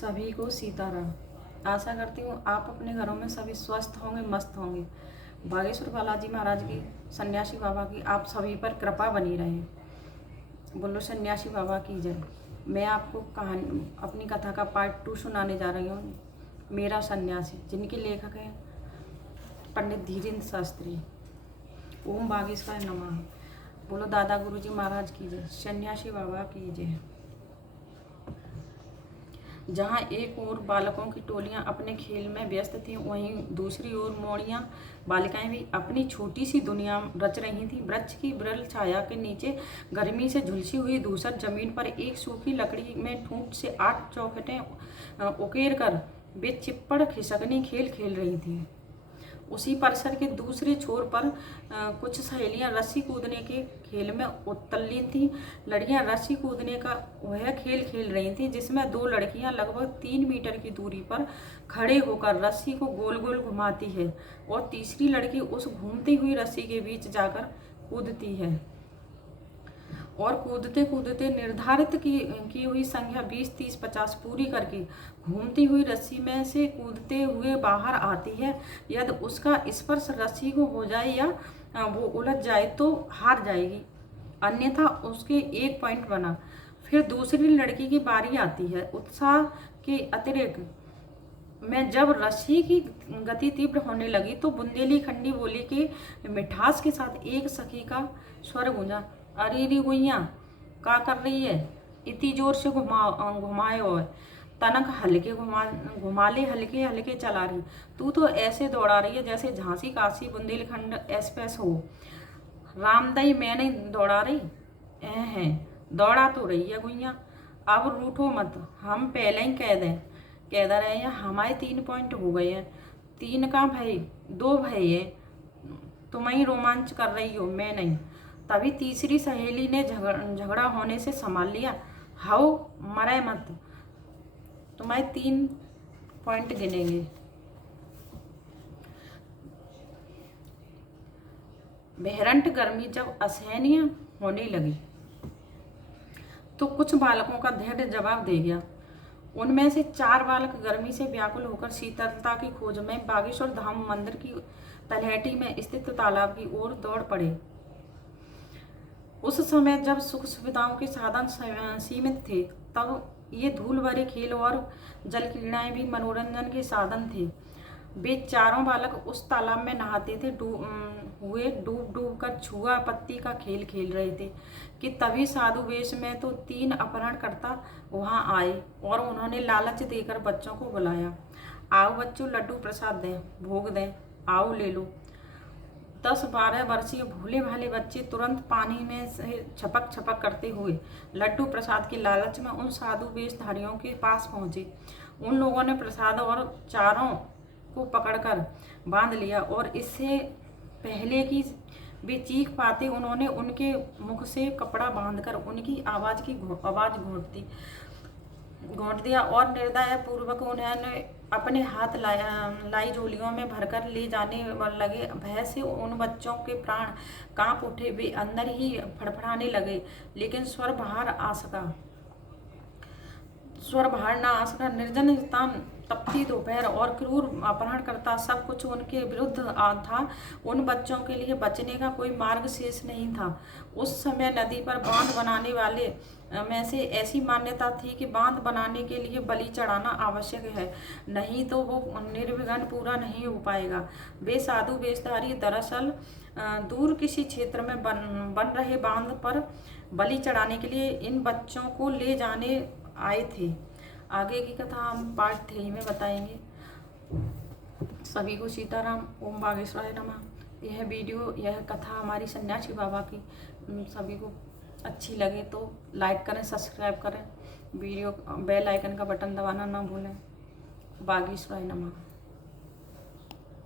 सभी को सीताराम। आशा करती हूँ आप अपने घरों में सभी स्वस्थ होंगे, मस्त होंगे। बागेश्वर बालाजी महाराज की, सन्यासी बाबा की आप सभी पर कृपा बनी रहे। बोलो सन्यासी बाबा की जय। मैं आपको कहानी, अपनी कथा का पार्ट 2 सुनाने जा रही हूँ। मेरा सन्यासी, जिनके लेखक हैं पंडित धीरेन्द्र शास्त्री। ओम बागेश्वर नमः। बोलो दादा गुरुजी महाराज की जय, सन्यासी बाबा की जय। जहाँ एक ओर बालकों की टोलियां अपने खेल में व्यस्त थीं, वहीं दूसरी ओर मौड़ियां बालिकाएं भी अपनी छोटी सी दुनिया रच रही थीं। वृक्ष की विरल छाया के नीचे गर्मी से झुलसी हुई धूसर जमीन पर एक सूखी लकड़ी में ठूंठ से 8 चौखटें उकेर कर वे चिप्पड़ खिसकनी खेल खेल रही थीं। उसी परिसर के दूसरे छोर पर कुछ सहेलियां रस्सी कूदने के खेल में उत्तल्लीन थीं। लड़कियां रस्सी कूदने का वह खेल खेल रही थीं जिसमें 2 लड़कियां लगभग 3 मीटर की दूरी पर खड़े होकर रस्सी को गोल गोल घुमाती है और तीसरी लड़की उस घूमती हुई रस्सी के बीच जाकर कूदती है और कूदते कूदते निर्धारित की हुई संख्या 20, 30, 50 पूरी करके घूमती हुई रस्सी में से कूदते हुए बाहर आती है। यदि उसका स्पर्श रस्सी को हो जाए या वो उलझ जाए तो हार जाएगी, अन्यथा उसके 1 पॉइंट बना। फिर दूसरी लड़की की बारी आती है। उत्साह के अतिरिक्त मैं जब रस्सी की गति तीव्र होने लगी तो बुंदेली-खंडी बोली के मिठास के साथ एक सखी का स्वर गूंजा, अरे री गुइया का कर रही है, इतनी जोर से घुमाए और तनक हल्के घुमा ले, हल्के हल्के चला रही। तू तो ऐसे दौड़ा रही है जैसे झांसी काशी बुंदेलखंड एक्सप्रेस हो। रामदई मैं नहीं दौड़ा रही है, दौड़ा तो रही है गुइया। अब रूठो मत, हम पहले ही कह रहे हैं हमारे 3 पॉइंट हो गए हैं। 3 का भाई 2 भाई है, तुम ही रोमांच कर रही हो, मैं नहीं। तभी तीसरी सहेली ने झगड़ा होने से संभाल लिया, हाओ मरे मत, तुम्हारे 3 पॉइंट गिनेंगे। बहरंट गर्मी जब असहनीय होने लगी तो कुछ बालकों का धैर्य जवाब दे गया। उनमें से 4 बालक गर्मी से व्याकुल होकर शीतलता की खोज में बागेश्वर धाम मंदिर की तलहटी में स्थित तालाब की ओर दौड़ पड़े। उस समय जब सुख सुविधाओं के साधन सीमित थे, तब ये धूल भरे खेल और जल क्रीड़ाएं भी मनोरंजन के साधन थे। वे चारों बालक उस तालाब में नहाते थे, डूब डूब कर छुआ पत्ती का खेल खेल रहे थे कि तभी साधु वेश में तो 3 अपहरणकर्ता वहां आए और उन्होंने लालच देकर बच्चों को बुलाया, आओ बच्चों, लड्डू प्रसाद दें, भोग दें, आओ ले लो। 10-12 वर्षीय भोले भाले बच्चे तुरंत पानी में से छपक छपक करते हुए लड्डू प्रसाद के लालच में उन साधु वेशधारियों के पास पहुंचे। उन लोगों ने प्रसाद और चारों को पकड़कर बांध लिया और इससे पहले कि वे चीख पाते उन्होंने उनके मुख से कपड़ा बांधकर उनकी आवाज घोंट दिया और निर्दय पूर्वक उन्होंने अपने हाथ लाई झोलियों में भरकर ले जाने लगे। भय से उन बच्चों के प्राण कांप उठे, वे अंदर ही फड़फड़ाने लगे, लेकिन स्वर बाहर ना आ सका। निर्जन स्थान, तपती दोपहर और क्रूर अपहरणकर्ता, सब कुछ उनके विरुद्ध था। उन बच्चों के लिए बचने का कोई मार्ग शेष नहीं था। उस समय नदी पर बांध बनाने वाले में से ऐसी मान्यता थी कि बांध बनाने के लिए बलि चढ़ाना आवश्यक है, नहीं तो वो निर्विघ्न पूरा नहीं हो पाएगा। वे साधु वेशधारी दरअसल दूर किसी क्षेत्र में बन रहे बांध पर बलि चढ़ाने के लिए इन बच्चों को ले जाने आए थे। आगे की कथा हम पार्ट 3 में बताएंगे। सभी को सीताराम। ओम बागेश्वराय नमः। यह कथा हमारी सन्यासी बाबा की सभी को अच्छी लगे तो लाइक करें, सब्सक्राइब करें, बेल आइकन का बटन दबाना ना भूलें। बागेश्वराय नमः।